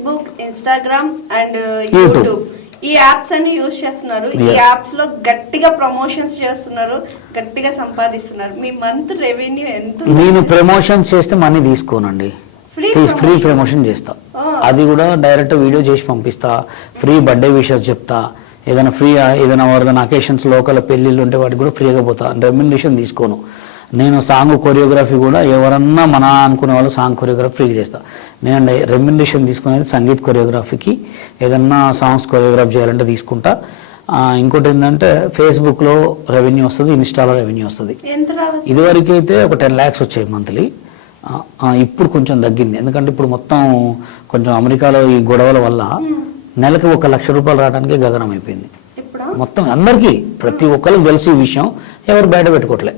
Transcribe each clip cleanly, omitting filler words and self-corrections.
Facebook, Instagram and YouTube ఈ apps అన్ని use చేస్తున్నారు. ఈ యాప్స్ లో గట్టిగా ప్రమోషన్స్ చేస్తున్నారు, గట్టిగా సంపాదిస్తున్నారు. మీ మంత్ రెవెన్యూ ఎంత? నేను ప్రమోషన్స్ చేస్తే మనీ తీసుకోనండి, ఫ్రీ ప్రమోషన్ చేస్తా. అది కూడా డైరెక్ట్ వీడియో చేసి పంపిస్తా, ఫ్రీ బర్త్డే విషెస్ చెప్తా, ఏదైనా ఫ్రీ ఏదైనా ఎవరిదైనా అకేషన్స్ లోకల్ పెళ్ళిళ్ళు ఉంటే వాటికి కూడా ఫ్రీగా పోతా. రెమ్యునరేషన్ తీసుకోను. నేను సాంగ్ కొరియోగ్రఫీ కూడా ఎవరన్నా మన అనుకునే వాళ్ళు సాంగ్ కొరియోగ్రఫీ ఫ్రీగా చేస్తా. నేను రెమ్యునరేషన్ తీసుకునేది సంగీత్ కొరియోగ్రఫీకి, ఏదన్నా సాంగ్స్ కొరియోగ్రాఫ్ చేయాలంటే తీసుకుంటా. ఇంకోటి ఏంటంటే ఫేస్బుక్లో రెవెన్యూ వస్తుంది, ఇన్స్టాలో రెవెన్యూ వస్తుంది. ఇదివరకు అయితే ఒక 10 lakhs వచ్చాయి మంత్లీ. ఇప్పుడు కొంచెం తగ్గింది, ఎందుకంటే ఇప్పుడు మొత్తం కొంచెం అమెరికాలో ఈ గొడవల వల్ల నెలకు 1 లక్ష రూపాయలు రావడానికి గగనం అయిపోయింది మొత్తం అందరికీ. ప్రతి ఒక్కరికి తెలిసి ఈ విషయం, ఎవరు బయట పెట్టుకోవట్లే.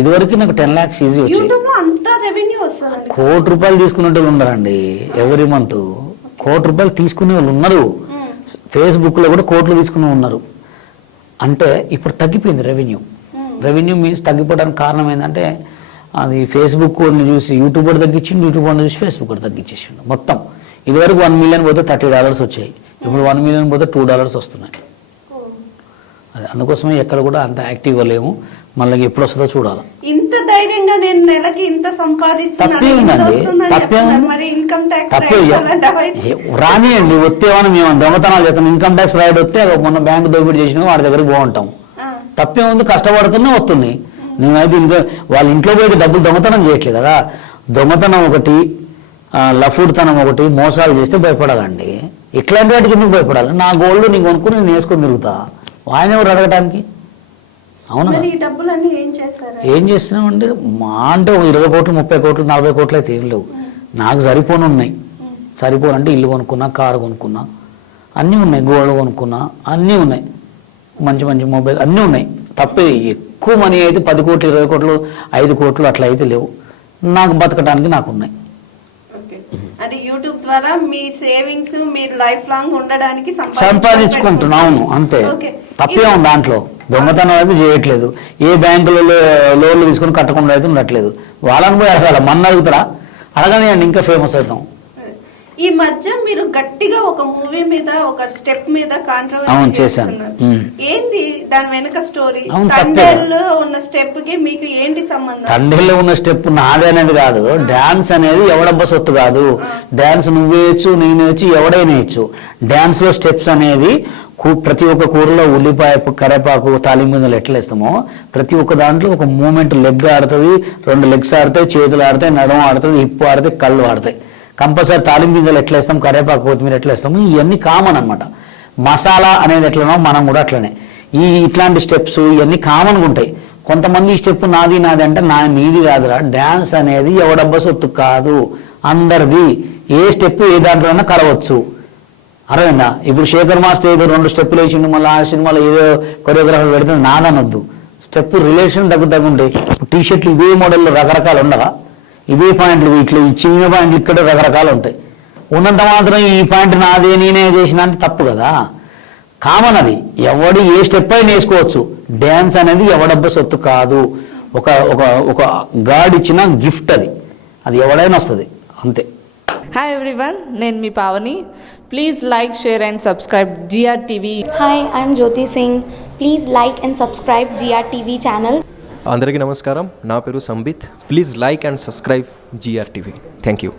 ఇదివరకు నాకు 10 lakhs ఈజీ వచ్చాయి. 1 కోటి రూపాయలు తీసుకునే వాళ్ళు ఉన్నారండి ఎవరి మంత్. 1 కోటి రూపాయలు తీసుకునే వాళ్ళు ఉన్నారు. ఫేస్బుక్ లో కూడా కోట్లు తీసుకునే ఉన్నారు. అంటే ఇప్పుడు తగ్గిపోయింది రెవెన్యూ. రెవెన్యూ మీన్స్ తగ్గిపోవడానికి కారణం ఏంటంటే అది ఫేస్బుక్ చూసి యూట్యూబ్ కూడా తగ్గించిండు, యూట్యూబ్ కూడా చూసి ఫేస్బుక్ కూడా తగ్గించేసిండు మొత్తం. ఇదివరకు 1 million పోతే $30 వచ్చాయి, ఇప్పుడు 1 million పోతే $2 వస్తున్నాయి. అది అందుకోసమే ఎక్కడ కూడా అంత యాక్టివ్గా లేము. మళ్ళీ ఎప్పుడు వస్తుందో చూడాలి. ఇంత ధైర్యంగా నేను నెలకి ఇంత సంపాదిస్తున్నాను, రానియండి వస్తేమని మేము దొంగతనాలు చేస్తాం. ఇన్కమ్ ట్యాక్స్ రైడ్ వస్తే మొన్న బ్యాంకు దోపిడీ చేసిన వాడి దగ్గర బాగుంటాం. తప్పే ఉంది, కష్టపడుతున్నా వస్తున్నాయి. నేనైతే ఇంకా వాళ్ళ ఇంట్లో పోయి డబ్బులు దొంగతనం చేయట్లేదు కదా. దొంగతనం ఒకటి, లఫూడ్తనం ఒకటి, మోసాలు చేస్తే భయపడాలండి. ఇట్లాంటి వాటికి ఎందుకు భయపడాలి? నా గోల్డ్ నీకు కొనుక్కుని నేను వేసుకొని తిరుగుతా, ఆయన ఎవరు అడగటానికి? అవునా? ఏం చేస్తున్నామంటే మా అంటే 20 కోట్లు 30 కోట్లు 40 కోట్లు అయితే ఏం లేవు. నాకు సరిపోను ఉన్నాయి. సరిపోనంటే ఇల్లు కొనుక్కున్నా, కారు కొనుక్కున్నా, అన్నీ ఉన్నాయి, గోల్డ్ కొనుక్కున్నా, అన్నీ ఉన్నాయి, మంచి మంచి మొబైల్ అన్నీ ఉన్నాయి. తప్పే ఎక్కువ మనీ అయితే 10 కోట్లు 20 కోట్లు 5 కోట్లు అట్లా అయితే లేవు. నాకు బతకడానికి నాకు ఉన్నాయి. అంటే యూట్యూబ్ ద్వారా మీ సేవింగ్స్ మీరు లైఫ్ లాంగ్ ఉండడానికి సంపాదించుకుంటున్నాను అంతే. తప్పే ఉంది దాంట్లో. దొంగతనం అయితే చేయట్లేదు. ఏ బ్యాంకులలో లోన్లు తీసుకొని కట్టకుండా అయితే ఉండట్లేదు. వాళ్ళని పోయి అడగాల, మన అడుగుతారా? అడగనియండి, ఇంకా ఫేమస్ అవుతాం. ఈ మధ్య మీరు గట్టిగా ఒక మూవీ మీద ఒక స్టెప్ మీద కాంట్రవర్సీ చేశాను. ఏంది దాని వెనక స్టోరీ? తండేల్లో ఉన్న స్టెప్ కి మీకు ఏంటి సంబంధం? తండేల్లో ఉన్న స్టెప్ నాదే అనేది కాదు. డాన్స్ అనేది ఎవడబ్బా సొత్తు కాదు. డాన్స్ నువ్వేయచ్చు, నేనేయచ్చు, ఎవడైనా వేయచ్చు. డాన్స్ లో స్టెప్స్ అనేది ప్రతి ఒక్క కూరలో ఉల్లిపాయ, కరేపాకు, తాలింపులు ఎట్లా వేస్తామో ప్రతి ఒక్క దాంట్లో ఒక మూమెంట్. లెగ్ ఆడుతుంది, 2 legs ఆడతాయి, చేతులు ఆడతాయి, నడుము ఆడుతుంది, హిప్పు ఆడతాయి, కళ్ళు ఆడతాయి. కంపల్సరీ తాలింపు గింజలు ఎట్లా వేస్తాం, కరేపాకు కొత్తిమీర ఎట్లా వేస్తాము, ఇవన్నీ కామన్ అనమాట. మసాలా అనేది ఎట్లనో మనం కూడా అట్లనే. ఇట్లాంటి స్టెప్స్ ఇవన్నీ కామన్గా ఉంటాయి. కొంతమంది ఈ స్టెప్ నాది అంటే నీది కాదురా. డ్యాన్స్ అనేది ఎవడబ్బా సొత్తు కాదు, అందరిది. ఏ స్టెప్ ఏ దాంట్లోనైనా కలవచ్చు. అర్థమైందా? ఇప్పుడు శేఖర్ మాస్టర్ ఏదో 2 స్టెప్పులు వేసిండు, మళ్ళీ ఆ సినిమాలో ఏదో కొరియోగ్రాఫర్ పెడితే నాదనొద్దు. స్టెప్ రిలేషన్ తగ్గుతాయి. టీషర్ట్లు ఇదే మోడల్లో రకరకాలు ఉండవా? ఇదే పాయింట్లు ఇట్లా ఈ చిన్న పాయింట్లు ఇక్కడ రకరకాలు ఉంటాయి. ఉన్నంత మాత్రం ఈ పాయింట్ నాదే నేనే చేసిన అంటే తప్పు కదా. కామన్ అది. ఎవడు ఏ స్టెప్ అయినా వేసుకోవచ్చు. డ్యాన్స్ అనేది ఎవడబ్బా సొత్తు కాదు. ఒక ఒక ఒక గాడ్ ఇచ్చిన గిఫ్ట్ అది. అది ఎవడైనా వస్తుంది అంతే. హాయ్ ఎవ్రీవన్, నేను మీ Pavani. Please like, share and subscribe GRTV. Hi, I'm Jyoti Singh. Please like and subscribe GRTV channel. అందరికీ నమస్కారం, నా పేరు Sambit. Please like and subscribe GRTV. Thank you.